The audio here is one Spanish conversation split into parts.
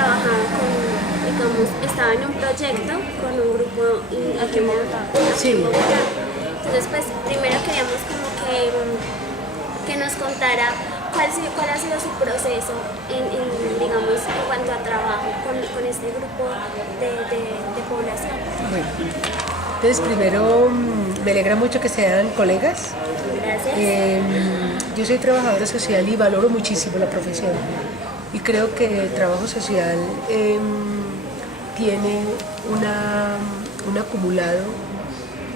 trabajado digamos, estaba en un proyecto con un grupo aquí en Bogotá. Sí. Entonces, pues, primero queríamos como que nos contara cuál ha sido su proceso digamos, en cuanto a trabajo con este grupo de población. Bueno, entonces primero me alegra mucho que sean colegas. Gracias. Yo soy trabajadora social y valoro muchísimo la profesión. Y creo que el trabajo social tiene un acumulado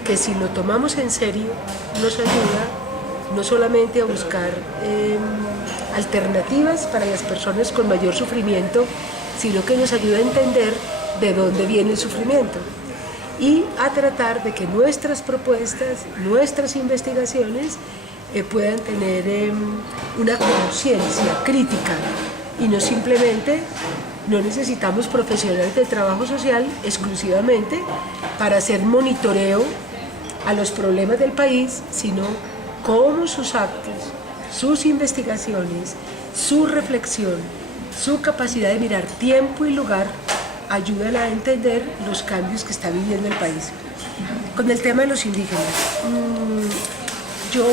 que si lo tomamos en serio nos ayuda no solamente a buscar alternativas para las personas con mayor sufrimiento, sino que nos ayuda a entender de dónde viene el sufrimiento y a tratar de que nuestras propuestas, nuestras investigaciones puedan tener una conciencia crítica y no simplemente, no necesitamos profesionales del trabajo social exclusivamente para hacer monitoreo a los problemas del país, sino cómo sus actos, sus investigaciones, su reflexión, su capacidad de mirar tiempo y lugar ayudan a entender los cambios que está viviendo el país. Con el tema de los indígenas, yo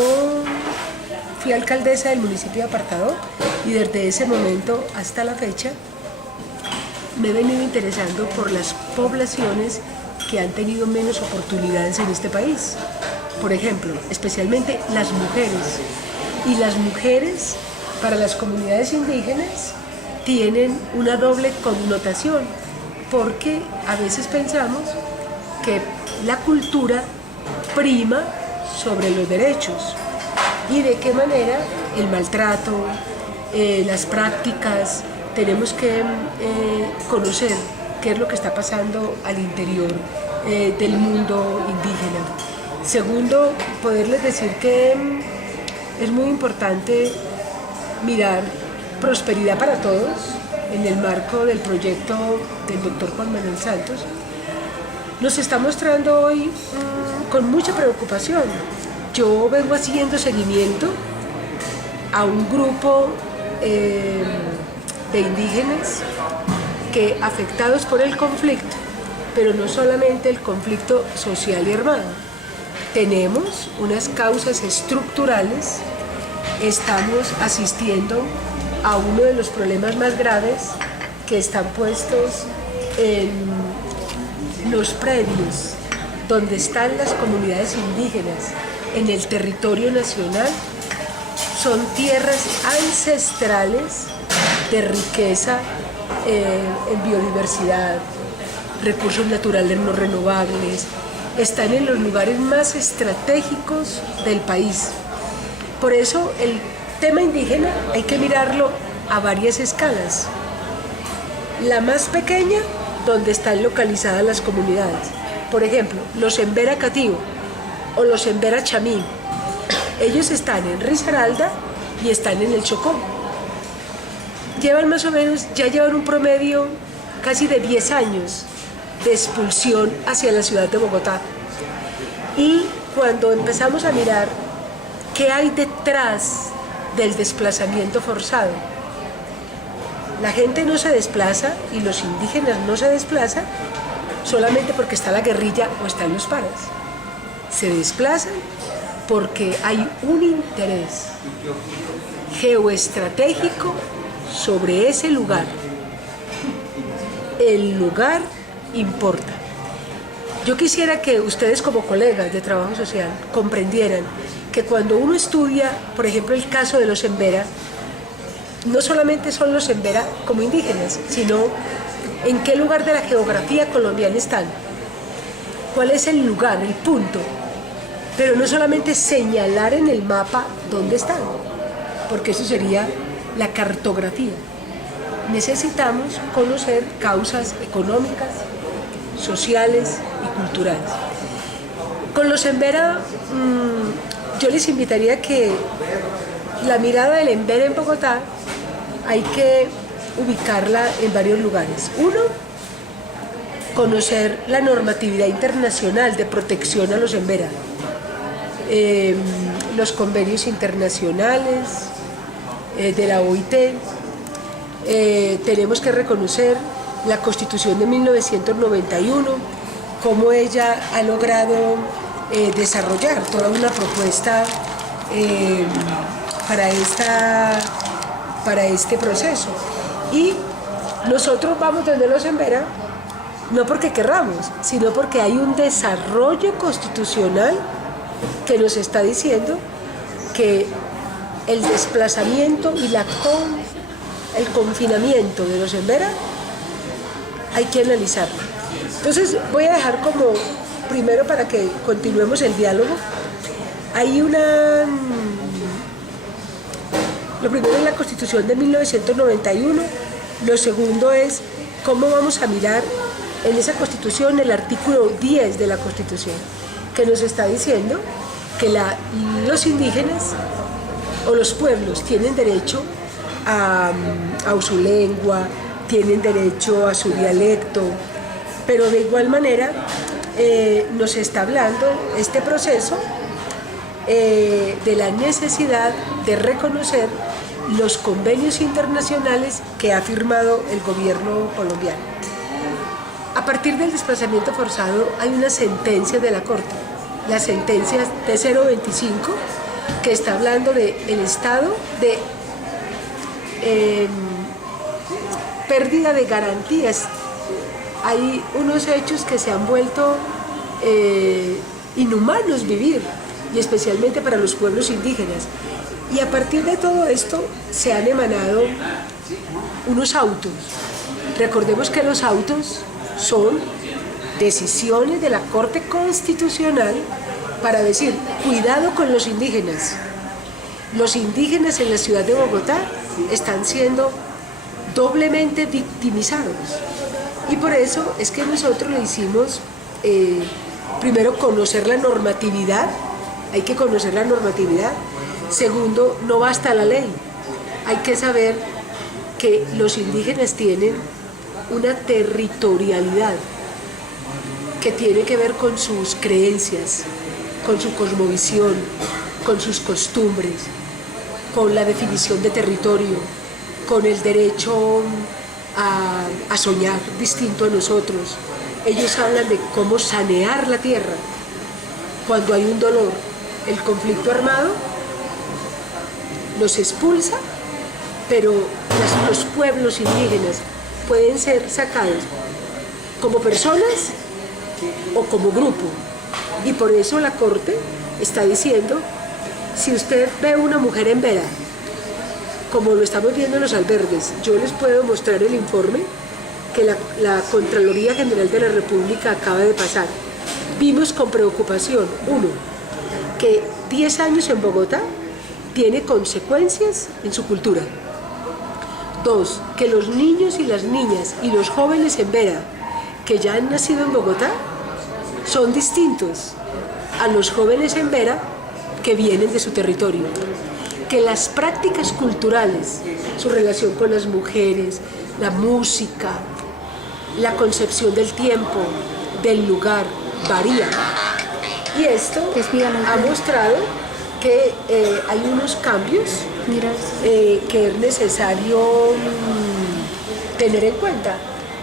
fui alcaldesa del municipio de Apartadó y desde ese momento hasta la fecha me he venido interesando por las poblaciones que han tenido menos oportunidades en este país. Por ejemplo, especialmente las mujeres. Y las mujeres para las comunidades indígenas tienen una doble connotación, porque a veces pensamos que la cultura prima sobre los derechos y de qué manera el maltrato, las prácticas, tenemos que conocer qué es lo que está pasando al interior del mundo indígena. Segundo, poderles decir que es muy importante mirar prosperidad para todos en el marco del proyecto del doctor Juan Manuel Santos. Nos está mostrando hoy con mucha preocupación. Yo vengo haciendo seguimiento a un grupo de indígenas que afectados por el conflicto, pero no solamente el conflicto social y armado. Tenemos unas causas estructurales, estamos asistiendo a uno de los problemas más graves que están puestos en los predios donde están las comunidades indígenas en el territorio nacional. Son tierras ancestrales de riqueza en biodiversidad, recursos naturales no renovables, están en los lugares más estratégicos del país. Por eso el tema indígena hay que mirarlo a varias escalas. La más pequeña, donde están localizadas las comunidades. Por ejemplo, los Embera Catío o los Embera Chamí. Ellos están en Risaralda y están en el Chocó. Llevan más o menos, ya llevan un promedio casi de 10 años de expulsión hacia la ciudad de Bogotá. Y cuando empezamos a mirar qué hay detrás del desplazamiento forzado, la gente no se desplaza y los indígenas no se desplazan solamente porque está la guerrilla o están los paras. Se desplazan porque hay un interés geoestratégico sobre ese lugar. El lugar importa. Yo quisiera que ustedes como colegas de trabajo social comprendieran que cuando uno estudia, por ejemplo, el caso de los Embera, no solamente son los Embera como indígenas, sino en qué lugar de la geografía colombiana están, cuál es el lugar, el punto, pero no solamente señalar en el mapa dónde están, porque eso sería la cartografía. Necesitamos conocer causas económicas, sociales y culturales. Con los Embera, yo les invitaría a que la mirada del Embera en Bogotá hay que ubicarla en varios lugares. Uno, conocer la normatividad internacional de protección a los Embera, los convenios internacionales de la OIT, tenemos que reconocer la Constitución de 1991, cómo ella ha logrado desarrollar toda una propuesta para este proceso. Y nosotros vamos desde los Embera, no porque querramos, sino porque hay un desarrollo constitucional que nos está diciendo que el desplazamiento y el confinamiento de los Embera hay que analizarlo. Entonces voy a dejar como primero para que continuemos el diálogo. Lo primero es la Constitución de 1991, lo segundo es cómo vamos a mirar en esa Constitución el artículo 10 de la Constitución, que nos está diciendo que los indígenas o los pueblos tienen derecho a su lengua, tienen derecho a su dialecto, pero de igual manera nos está hablando este proceso de la necesidad de reconocer los convenios internacionales que ha firmado el gobierno colombiano. A partir del desplazamiento forzado hay una sentencia de la Corte, la sentencia de 025, que está hablando del estado de pérdida de garantías. Hay unos hechos que se han vuelto inhumanos vivir, y especialmente para los pueblos indígenas. Y a partir de todo esto se han emanado unos autos. Recordemos que los autos son decisiones de la Corte Constitucional para decir, cuidado con los indígenas. Los indígenas en la ciudad de Bogotá están siendo doblemente victimizados. Y por eso es que nosotros le hicimos, primero, conocer la normatividad. Hay que conocer la normatividad. Segundo, no basta la ley. Hay que saber que los indígenas tienen una territorialidad que tiene que ver con sus creencias, con su cosmovisión, con sus costumbres, con la definición de territorio, con el derecho a soñar distinto a nosotros. Ellos hablan de cómo sanear la tierra cuando hay un dolor. El conflicto armado los expulsa, pero los pueblos indígenas pueden ser sacados como personas o como grupo. Y por eso la Corte está diciendo, si usted ve una mujer en vera, como lo estamos viendo en los albergues, yo les puedo mostrar el informe que la Contraloría General de la República acaba de pasar. Vimos con preocupación, uno, que 10 años en Bogotá tiene consecuencias en su cultura. Dos, que los niños y las niñas y los jóvenes en vera que ya han nacido en Bogotá son distintos a los jóvenes en vera que vienen de su territorio. Que las prácticas culturales, su relación con las mujeres, la música, la concepción del tiempo, del lugar, varía. Y esto ha mostrado que hay unos cambios que es necesario tener en cuenta.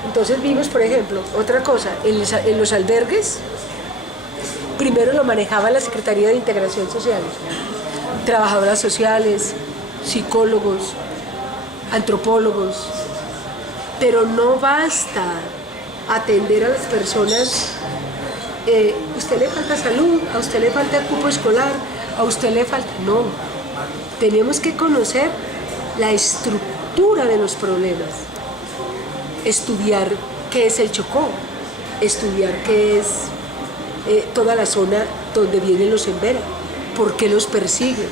Entonces vimos, por ejemplo, otra cosa, en los albergues, primero lo manejaba la Secretaría de Integración Social, trabajadoras sociales, psicólogos, antropólogos, pero no basta atender a las personas. A usted le falta salud, a usted le falta cupo escolar, a usted le falta... No, tenemos que conocer la estructura de los problemas, estudiar qué es el Chocó, estudiar qué es toda la zona donde vienen los embera, por qué los persiguen,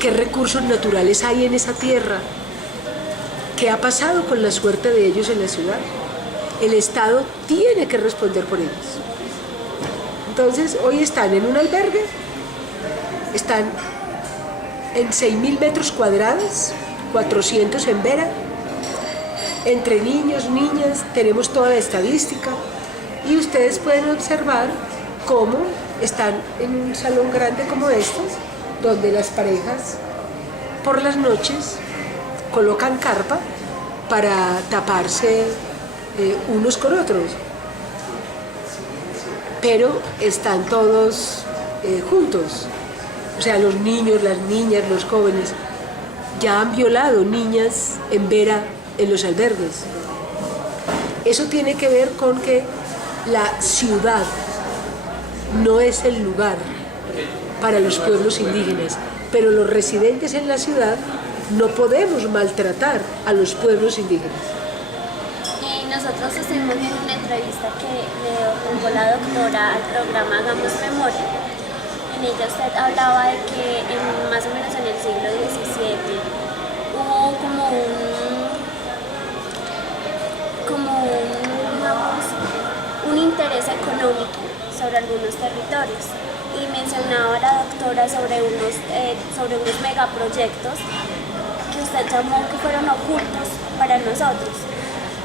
qué recursos naturales hay en esa tierra, qué ha pasado con la suerte de ellos en la ciudad. El Estado tiene que responder por ellos. Entonces, hoy están en un albergue, están en 6.000 metros cuadrados, 400 en vera, entre niños, niñas, tenemos toda la estadística, y ustedes pueden observar cómo están en un salón grande como estos, donde las parejas por las noches colocan carpa para taparse unos con otros, pero están todos juntos. O sea, los niños, las niñas, los jóvenes ya han violado niñas en Vera en los albergues. Eso tiene que ver con que la ciudad no es el lugar para los pueblos indígenas, pero los residentes en la ciudad no podemos maltratar a los pueblos indígenas. Nosotros estuvimos en una entrevista que le dio la doctora al programa Hagamos Memoria. En ella usted hablaba de que más o menos en el siglo XVII hubo digamos, un interés económico sobre algunos territorios, y mencionaba la doctora sobre unos megaproyectos que usted llamó que fueron ocultos para nosotros.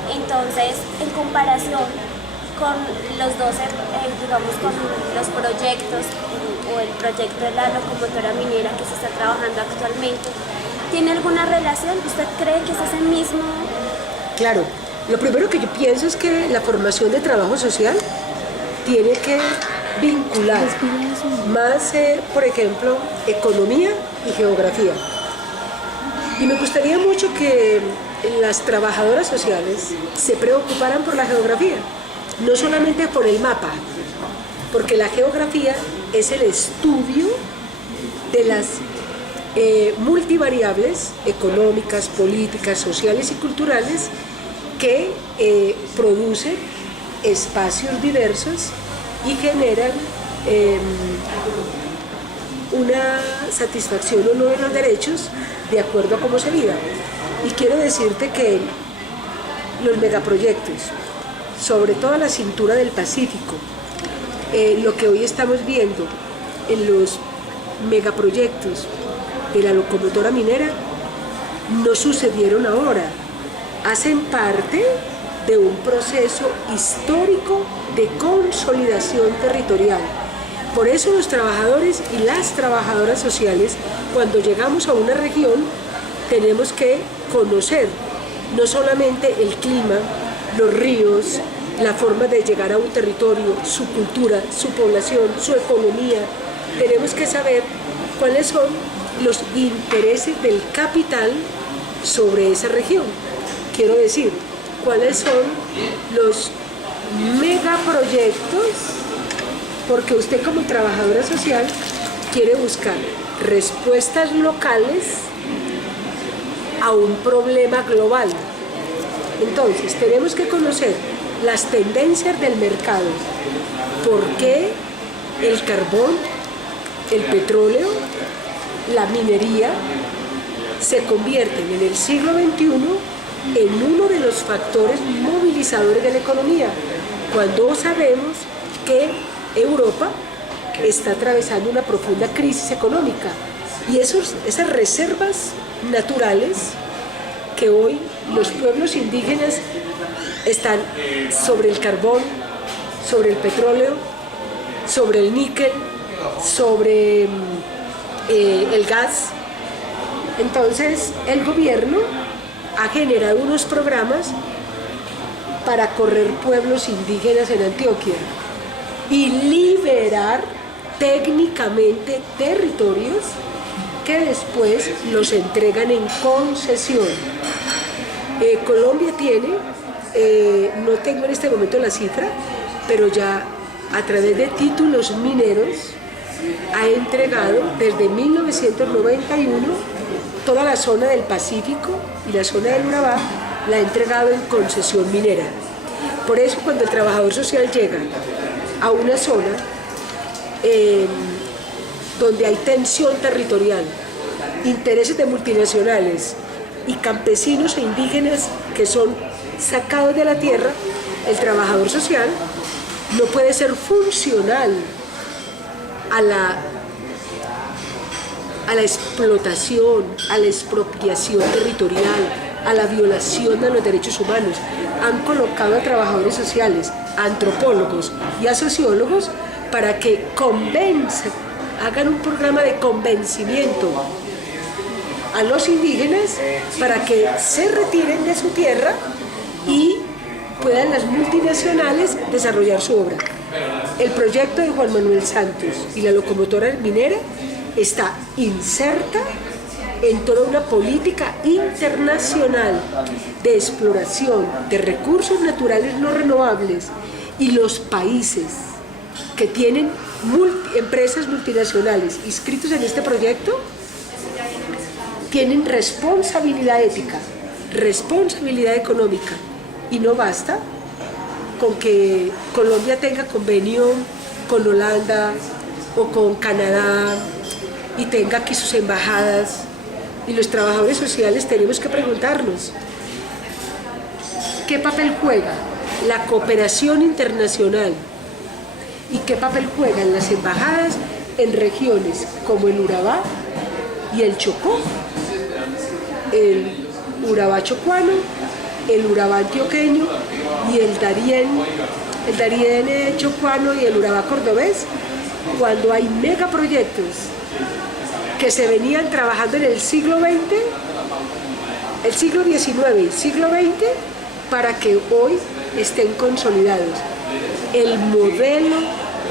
Entonces, en comparación con los 12, digamos, con los proyectos o el proyecto de la locomotora minera que se está trabajando actualmente, ¿tiene alguna relación? ¿Usted cree que es ese mismo? Claro, lo primero que yo pienso es que la formación de trabajo social tiene que vincular más, por ejemplo, economía y geografía. Y me gustaría mucho que las trabajadoras sociales se preocuparan por la geografía, no solamente por el mapa, porque la geografía es el estudio de las multivariables económicas, políticas, sociales y culturales que producen espacios diversos y generan una satisfacción o no de los derechos de acuerdo a cómo se viva. Y quiero decirte que los megaproyectos, sobre todo la cintura del Pacífico, lo que hoy estamos viendo en los megaproyectos de la locomotora minera, no sucedieron ahora, hacen parte de un proceso histórico de consolidación territorial. Por eso los trabajadores y las trabajadoras sociales, cuando llegamos a una región, tenemos que conocer no solamente el clima, los ríos, la forma de llegar a un territorio, su cultura, su población, su economía. Tenemos que saber cuáles son los intereses del capital sobre esa región. Quiero decir, cuáles son los megaproyectos, porque usted como trabajadora social quiere buscar respuestas locales a un problema global. Entonces, tenemos que conocer las tendencias del mercado. ¿Por qué el carbón, el petróleo, la minería se convierten en el siglo XXI en uno de los factores movilizadores de la economía, cuando sabemos que Europa está atravesando una profunda crisis económica y esas reservas naturales que hoy los pueblos indígenas están sobre el carbón, sobre el petróleo, sobre el níquel, sobre el gas. Entonces el gobierno ha generado unos programas para correr pueblos indígenas en Antioquia y liberar técnicamente territorios que después los entregan en concesión. Colombia tiene, no tengo en este momento la cifra, pero ya a través de títulos mineros ha entregado desde 1991 toda la zona del Pacífico y la zona del Urabá, la ha entregado en concesión minera. Por eso cuando el trabajador social llega a una zona donde hay tensión territorial, intereses de multinacionales y campesinos e indígenas que son sacados de la tierra, el trabajador social no puede ser funcional a la explotación, a la expropiación territorial, a la violación a los derechos humanos. Han colocado a trabajadores sociales, a antropólogos y a sociólogos para que hagan un programa de convencimiento a los indígenas para que se retiren de su tierra y puedan las multinacionales desarrollar su obra. El proyecto de Juan Manuel Santos y la locomotora minera está inserta en toda una política internacional de exploración de recursos naturales no renovables, y los países que tienen empresas multinacionales inscritos en este proyecto tienen responsabilidad ética, responsabilidad económica, y no basta con que Colombia tenga convenio con Holanda o con Canadá y tenga aquí sus embajadas, y los trabajadores sociales tenemos que preguntarnos ¿qué papel juega la cooperación internacional y qué papel juegan las embajadas en regiones como el Urabá y el Chocó, el Urabá chocuano, el Urabá antioqueño y el Darién chocuano y el Urabá cordobés, cuando hay megaproyectos que se venían trabajando en el siglo XX, el siglo XIX y siglo XX, para que hoy estén consolidados? El modelo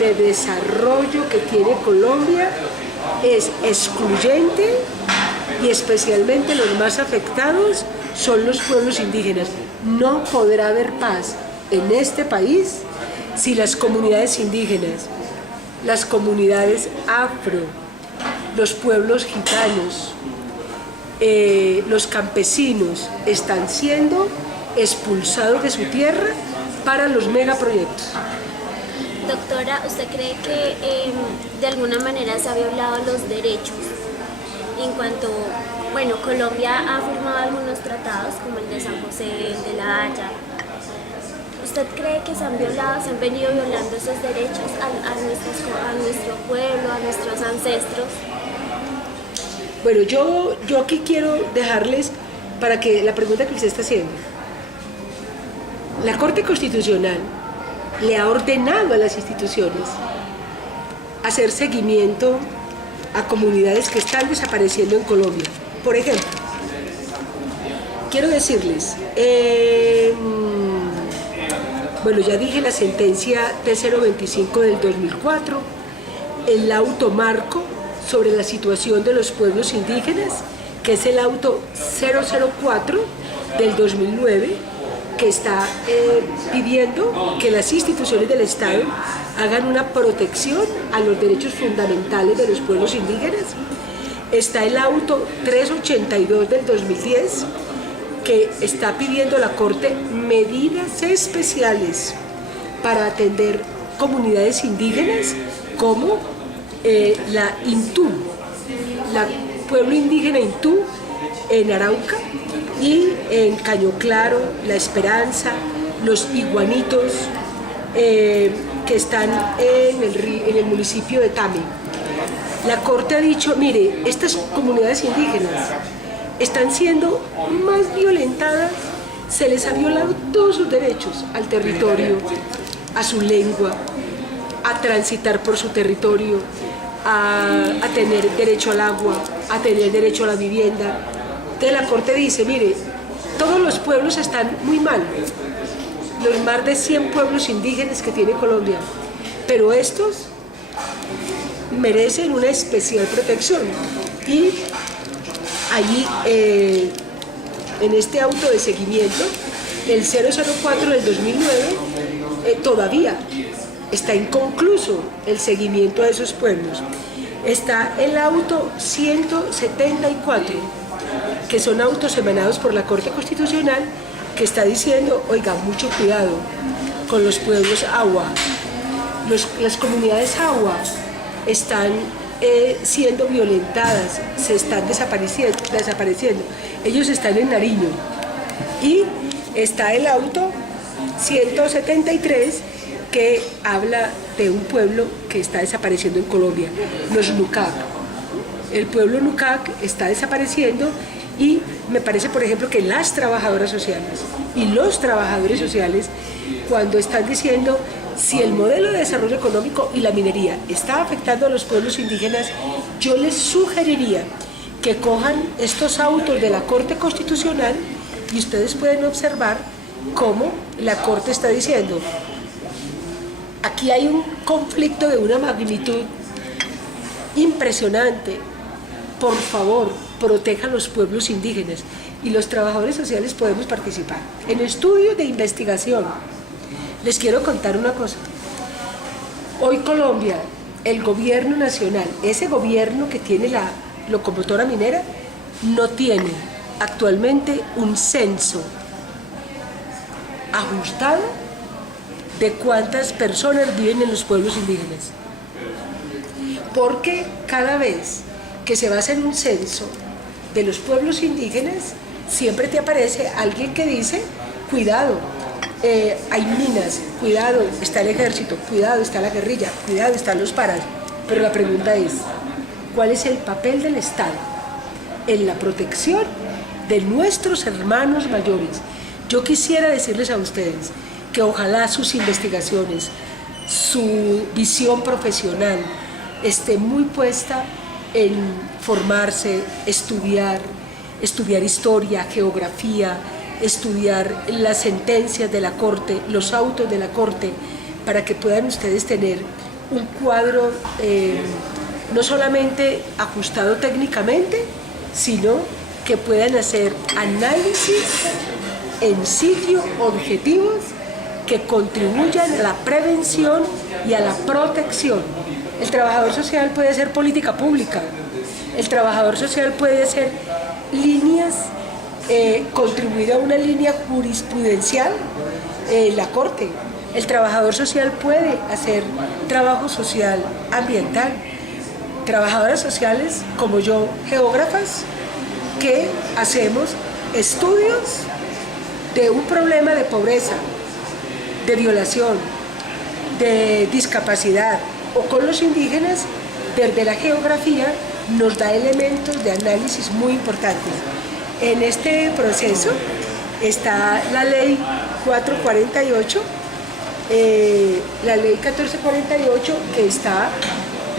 de desarrollo que tiene Colombia es excluyente, y especialmente los más afectados son los pueblos indígenas. No podrá haber paz en este país si las comunidades indígenas, las comunidades afro, los pueblos gitanos, los campesinos están siendo expulsados de su tierra para los megaproyectos. Doctora, ¿usted cree que de alguna manera se ha violado los derechos en cuanto, bueno, Colombia ha firmado algunos tratados como el de San José, el de La Haya? ¿Usted cree que se han violado, se han venido violando esos derechos a nuestro pueblo, a nuestros ancestros? Bueno, yo aquí quiero dejarles para que la pregunta que usted está haciendo. La Corte Constitucional le ha ordenado a las instituciones hacer seguimiento a comunidades que están desapareciendo en Colombia. Por ejemplo, quiero decirles, bueno, ya dije la sentencia T025 del 2004, el auto marco sobre la situación de los pueblos indígenas, que es el auto 004 del 2009, que está pidiendo que las instituciones del Estado hagan una protección a los derechos fundamentales de los pueblos indígenas. Está el auto 382 del 2010, que está pidiendo a la Corte medidas especiales para atender comunidades indígenas como la Intú, la pueblo indígena Intú en Arauca, y en Caño Claro, La Esperanza, los iguanitos que están en el municipio de Tame. La Corte ha dicho, mire, estas comunidades indígenas están siendo más violentadas, se les ha violado todos sus derechos al territorio, a su lengua, a transitar por su territorio, a tener derecho al agua, a tener derecho a la vivienda. Entonces la Corte dice, mire, todos los pueblos están muy mal, los más de 100 pueblos indígenas que tiene Colombia, pero estos merecen una especial protección. Y allí, en este auto de seguimiento, el 004 del 2009, todavía está inconcluso el seguimiento a esos pueblos. Está el auto 174, que son autos emanados por la Corte Constitucional, que está diciendo, oiga, mucho cuidado con los pueblos agua. Las comunidades agua están siendo violentadas, se están desapareciendo. Ellos están en Nariño. Y está el auto 173, que habla de un pueblo que está desapareciendo en Colombia, los Nucac. El pueblo Nucac está desapareciendo, y me parece, por ejemplo, que las trabajadoras sociales y los trabajadores sociales, cuando están diciendo si el modelo de desarrollo económico y la minería está afectando a los pueblos indígenas, yo les sugeriría que cojan estos autos de la Corte Constitucional y ustedes pueden observar cómo la Corte está diciendo: aquí hay un conflicto de una magnitud impresionante, por favor, protejan los pueblos indígenas, y los trabajadores sociales podemos participar en estudios de investigación. Les quiero contar una cosa. Hoy Colombia, el gobierno nacional, ese gobierno que tiene la locomotora minera, no tiene actualmente un censo ajustado de cuántas personas viven en los pueblos indígenas. Porque cada vez que se va a hacer un censo de los pueblos indígenas, siempre te aparece alguien que dice: cuidado, hay minas, cuidado, está el ejército, cuidado, está la guerrilla, cuidado, están los paras. Pero la pregunta es: ¿cuál es el papel del Estado en la protección de nuestros hermanos mayores? Yo quisiera decirles a ustedes que ojalá sus investigaciones, su visión profesional esté muy puesta en formarse, estudiar historia, geografía, estudiar las sentencias de la Corte, los autos de la Corte, para que puedan ustedes tener un cuadro no solamente ajustado técnicamente, sino que puedan hacer análisis en sitio objetivos que contribuyan a la prevención y a la protección. El trabajador social puede hacer política pública, el trabajador social puede hacer líneas, contribuir a una línea jurisprudencial en la Corte. El trabajador social puede hacer trabajo social ambiental. Trabajadoras sociales como yo, geógrafas, que hacemos estudios de un problema de pobreza, de violación, de discapacidad, o con los indígenas, desde la geografía nos da elementos de análisis muy importantes. En este proceso está la ley 448, la ley 1448, que está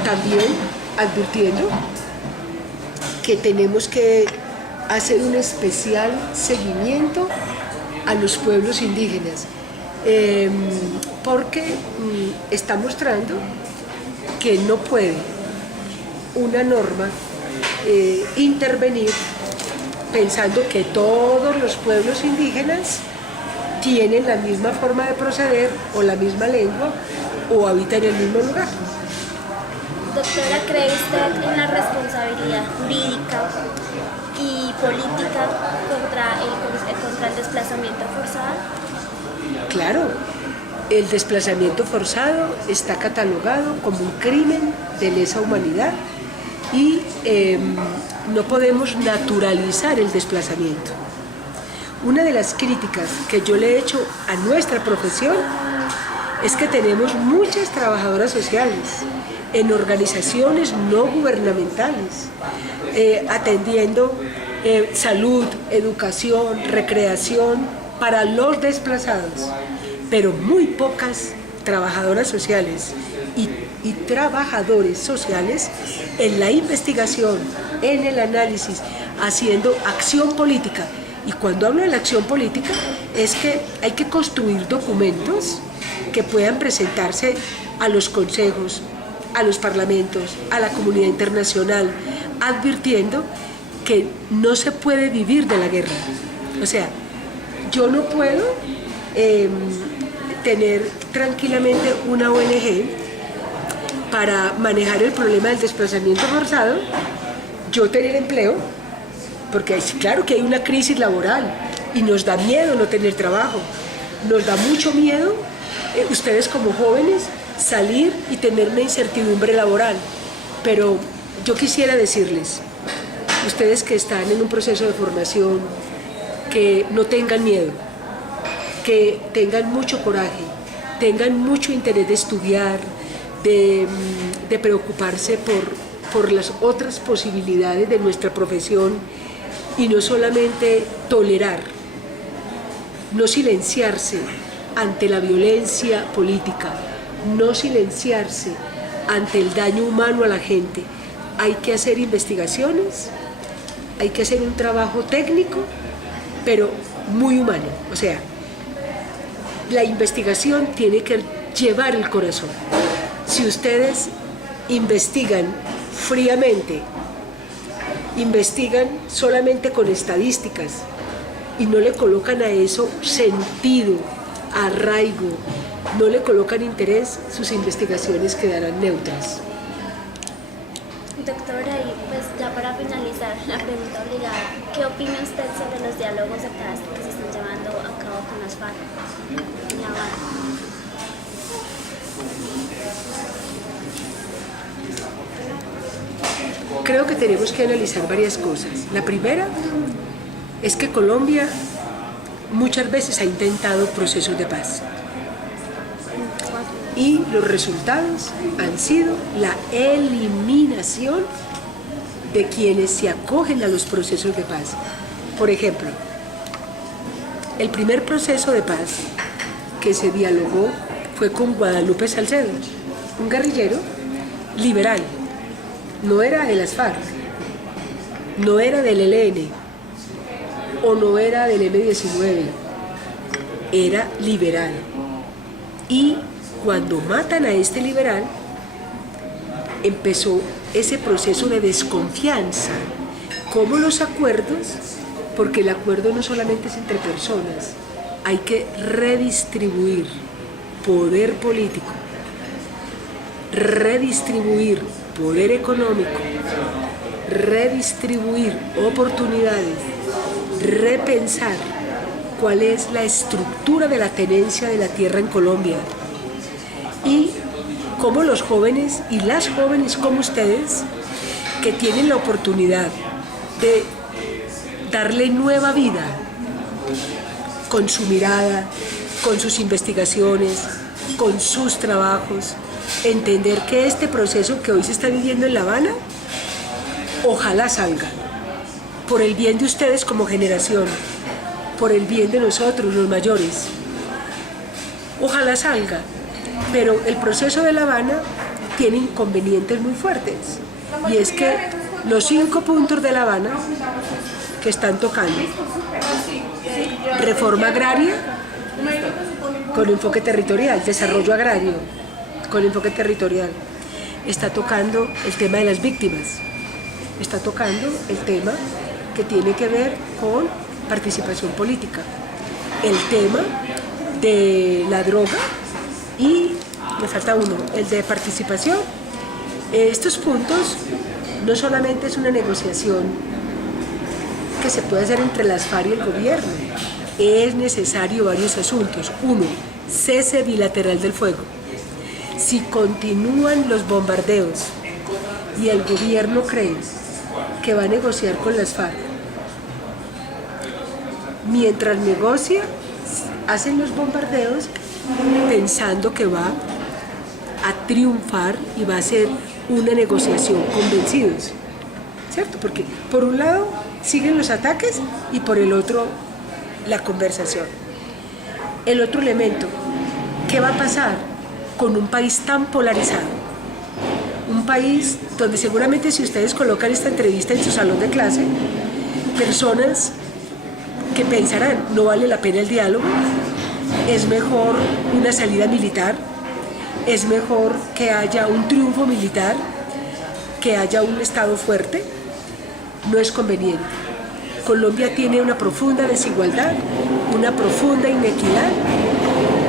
también advirtiendo que tenemos que hacer un especial seguimiento a los pueblos indígenas, porque está mostrando que no puede una norma intervenir pensando que todos los pueblos indígenas tienen la misma forma de proceder o la misma lengua o habitan en el mismo lugar. Doctora, ¿cree usted en la responsabilidad jurídica y política contra el desplazamiento forzado? Claro, el desplazamiento forzado está catalogado como un crimen de lesa humanidad y no podemos naturalizar el desplazamiento. Una de las críticas que yo le he hecho a nuestra profesión es que tenemos muchas trabajadoras sociales en organizaciones no gubernamentales, atendiendo salud, educación, recreación para los desplazados, pero muy pocas trabajadoras sociales y trabajadores sociales en la investigación, en el análisis, haciendo acción política. Y cuando hablo de la acción política es que hay que construir documentos que puedan presentarse a los consejos, a los parlamentos, a la comunidad internacional, advirtiendo que no se puede vivir de la guerra. O sea, yo no puedo tener tranquilamente una ONG para manejar el problema del desplazamiento forzado, yo tener empleo, porque claro que hay una crisis laboral y nos da miedo no tener trabajo, nos da mucho miedo, ustedes como jóvenes, salir y tener una incertidumbre laboral. Pero yo quisiera decirles, ustedes que están en un proceso de formación, que no tengan miedo, que tengan mucho coraje, tengan mucho interés de estudiar, de preocuparse por las otras posibilidades de nuestra profesión y no solamente tolerar, no silenciarse ante la violencia política, no silenciarse ante el daño humano a la gente. Hay que hacer investigaciones, hay que hacer un trabajo técnico, pero muy humano. O sea, la investigación tiene que llevar el corazón. Si ustedes investigan fríamente, investigan solamente con estadísticas y no le colocan a eso sentido, arraigo, no le colocan interés, sus investigaciones quedarán neutras. Doctora, y pues ya para finalizar, la pregunta obligada, ¿qué opina usted sobre los diálogos de paz que se están llevando a cabo con las FARC en La Habana? Creo que tenemos que analizar varias cosas. La primera es que Colombia muchas veces ha intentado procesos de paz y los resultados han sido la eliminación de quienes se acogen a los procesos de paz. Por ejemplo, el primer proceso de paz que se dialogó fue con Guadalupe Salcedo, un guerrillero liberal. No era de las FARC, no era del ELN o no era del M-19, era liberal. Y cuando matan a este liberal, empezó ese proceso de desconfianza, como los acuerdos, porque el acuerdo no solamente es entre personas, hay que redistribuir poder político, redistribuir poder económico, redistribuir oportunidades, repensar cuál es la estructura de la tenencia de la tierra en Colombia y cómo los jóvenes y las jóvenes como ustedes, que tienen la oportunidad de darle nueva vida con su mirada, con sus investigaciones, con sus trabajos, entender que este proceso que hoy se está viviendo en La Habana, ojalá salga, por el bien de ustedes como generación, por el bien de nosotros, los mayores. Ojalá salga, pero el proceso de La Habana tiene inconvenientes muy fuertes, y es que los 5 puntos de La Habana que están tocando, reforma agraria con enfoque territorial, desarrollo agrario con enfoque territorial, está tocando el tema de las víctimas, está tocando el tema que tiene que ver con participación política, el tema de la droga y me falta uno, el de participación. Estos puntos no solamente es una negociación que se puede hacer entre las FARC y el gobierno, es necesario varios asuntos. Uno, cese bilateral del fuego. Si continúan los bombardeos y el gobierno cree que va a negociar con las FARC, mientras negocia, hacen los bombardeos pensando que va a triunfar y va a ser una negociación convencidos, ¿cierto? Porque por un lado siguen los ataques y por el otro la conversación. El otro elemento, ¿qué va a pasar con un país tan polarizado? Un país donde seguramente si ustedes colocan esta entrevista en su salón de clase, personas que pensarán, no vale la pena el diálogo, es mejor una salida militar, es mejor que haya un triunfo militar, que haya un Estado fuerte, no es conveniente. Colombia tiene una profunda desigualdad, una profunda inequidad,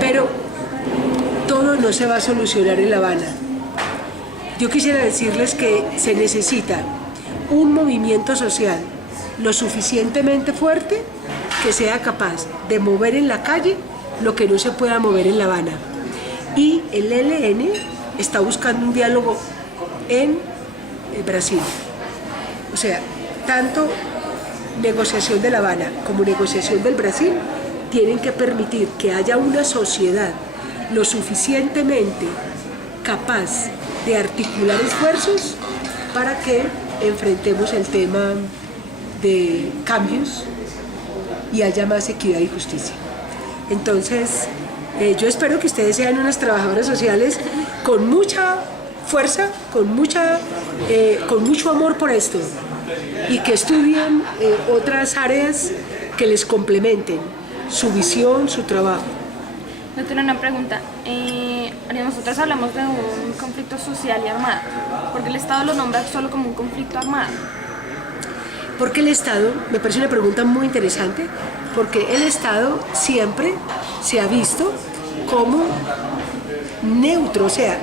pero todo no se va a solucionar en La Habana. Yo quisiera decirles que se necesita un movimiento social lo suficientemente fuerte que sea capaz de mover en la calle lo que no se pueda mover en La Habana. Y el ELN está buscando un diálogo en Brasil. O sea, tanto negociación de La Habana como negociación del Brasil tienen que permitir que haya una sociedad lo suficientemente capaz de articular esfuerzos para que enfrentemos el tema de cambios y haya más equidad y justicia. Entonces, yo espero que ustedes sean unas trabajadoras sociales con mucha fuerza, con mucho amor por esto, y que estudien otras áreas que les complementen su visión, su trabajo. Doctora, una pregunta. Nosotros hablamos de un conflicto social y armado, porque el Estado lo nombra solo como un conflicto armado. Porque el Estado, me parece una pregunta muy interesante, porque el Estado siempre se ha visto como neutro, o sea,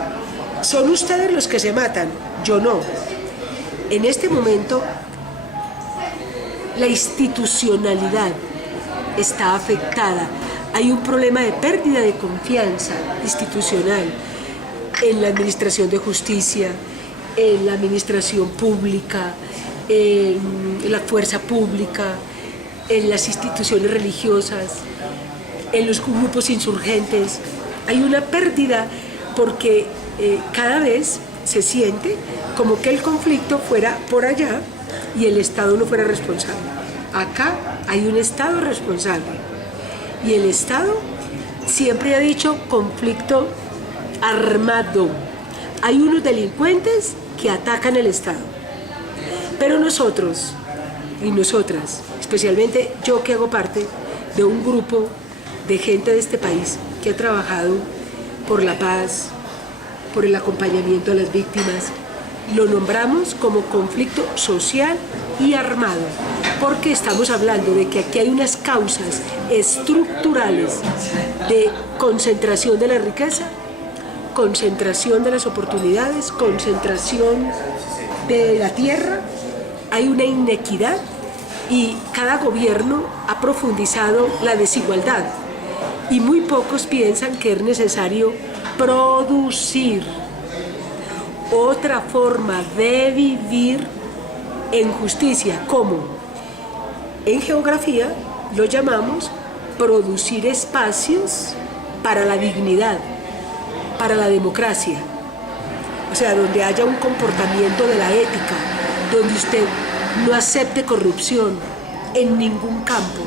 son ustedes los que se matan, yo no. En este momento, la institucionalidad está afectada. Hay un problema de pérdida de confianza institucional en la administración de justicia, en la administración pública, en la fuerza pública, en las instituciones religiosas, en los grupos insurgentes. Hay una pérdida porque cada vez se siente como que el conflicto fuera por allá y el Estado no fuera responsable. Acá hay un Estado responsable y el Estado siempre ha dicho conflicto armado. Hay unos delincuentes que atacan el Estado, pero nosotros y nosotras, especialmente yo que hago parte de un grupo de gente de este país que ha trabajado por la paz, por el acompañamiento a las víctimas, lo nombramos como conflicto social y armado, porque estamos hablando de que aquí hay unas causas estructurales de concentración de la riqueza, concentración de las oportunidades, concentración de la tierra, hay una inequidad y cada gobierno ha profundizado la desigualdad y muy pocos piensan que es necesario producir otra forma de vivir en justicia, como en geografía lo llamamos producir espacios para la dignidad, para la democracia, o sea, donde haya un comportamiento de la ética, donde usted no acepte corrupción en ningún campo,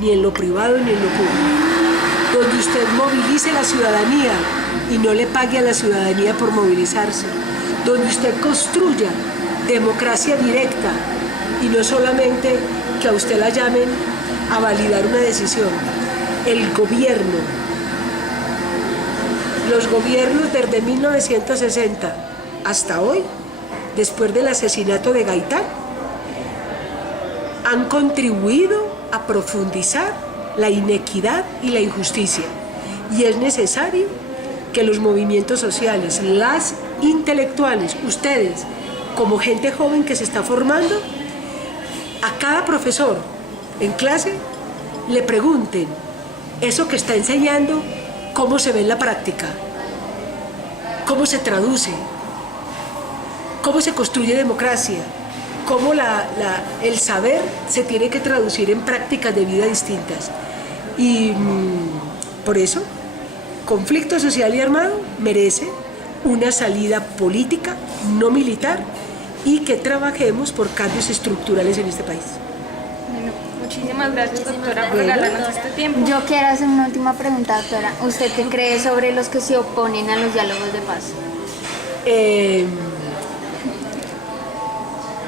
ni en lo privado ni en lo público, donde usted movilice la ciudadanía y no le pague a la ciudadanía por movilizarse, donde usted construya democracia directa y no solamente que a usted la llamen a validar una decisión. El gobierno, los gobiernos desde 1960 hasta hoy, después del asesinato de Gaitán, han contribuido a profundizar la inequidad y la injusticia. Y es necesario que los movimientos sociales, las intelectuales, ustedes, como gente joven que se está formando, a cada profesor en clase le pregunten eso que está enseñando, cómo se ve en la práctica, cómo se traduce, cómo se construye democracia, cómo el saber se tiene que traducir en prácticas de vida distintas. Y por eso, conflicto social y armado merece una salida política, no militar, y que trabajemos por cambios estructurales en este país. Bueno, muchísimas gracias, doctora, por regalarnos este tiempo. Yo quiero hacer una última pregunta, doctora. ¿Usted qué cree sobre los que se oponen a los diálogos de paz?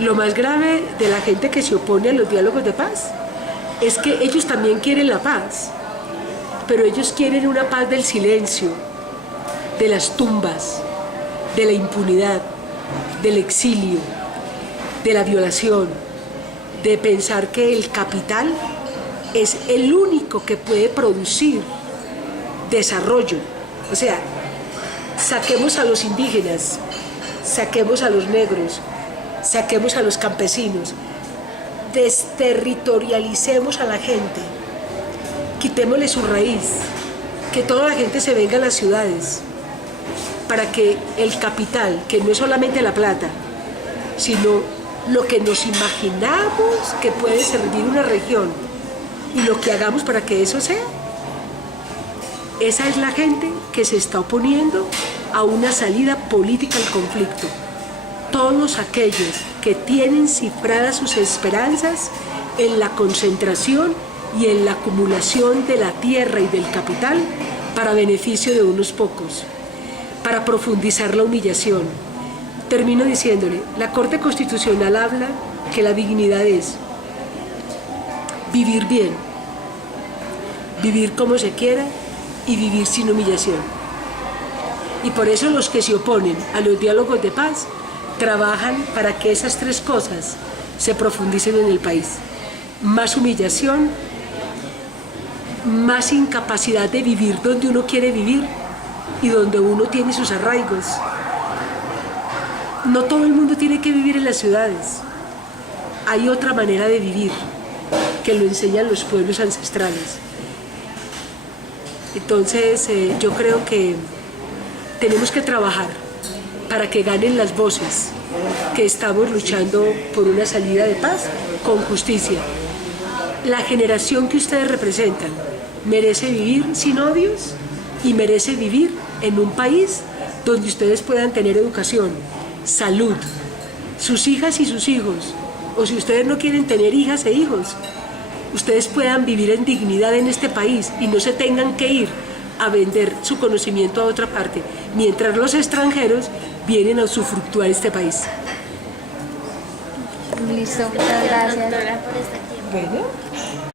Lo más grave de la gente que se opone a los diálogos de paz es que ellos también quieren la paz, pero ellos quieren una paz del silencio, de las tumbas, de la impunidad, del exilio, de la violación, de pensar que el capital es el único que puede producir desarrollo. O sea, saquemos a los indígenas, saquemos a los negros, saquemos a los campesinos, desterritorialicemos a la gente, quitémosle su raíz, que toda la gente se venga a las ciudades, para que el capital, que no es solamente la plata, sino lo que nos imaginamos que puede servir una región y lo que hagamos para que eso sea, esa es la gente que se está oponiendo a una salida política al conflicto. Todos aquellos que tienen cifradas sus esperanzas en la concentración y en la acumulación de la tierra y del capital para beneficio de unos pocos, para profundizar la humillación. Termino diciéndole, la Corte Constitucional habla que la dignidad es vivir bien, vivir como se quiera y vivir sin humillación. Y por eso los que se oponen a los diálogos de paz trabajan para que esas tres cosas se profundicen en el país. Más humillación, más incapacidad de vivir donde uno quiere vivir y donde uno tiene sus arraigos. No todo el mundo tiene que vivir en las ciudades. Hay otra manera de vivir que lo enseñan los pueblos ancestrales. Entonces, yo creo que tenemos que trabajar para que ganen las voces que estamos luchando por una salida de paz con justicia. La generación que ustedes representan merece vivir sin odios y merece vivir en un país donde ustedes puedan tener educación, salud, sus hijas y sus hijos, o si ustedes no quieren tener hijas e hijos, ustedes puedan vivir en dignidad en este país y no se tengan que ir a vender su conocimiento a otra parte, mientras los extranjeros vienen a usufructuar este país. Listo, muchas gracias. Doctora, por este tiempo. Bueno.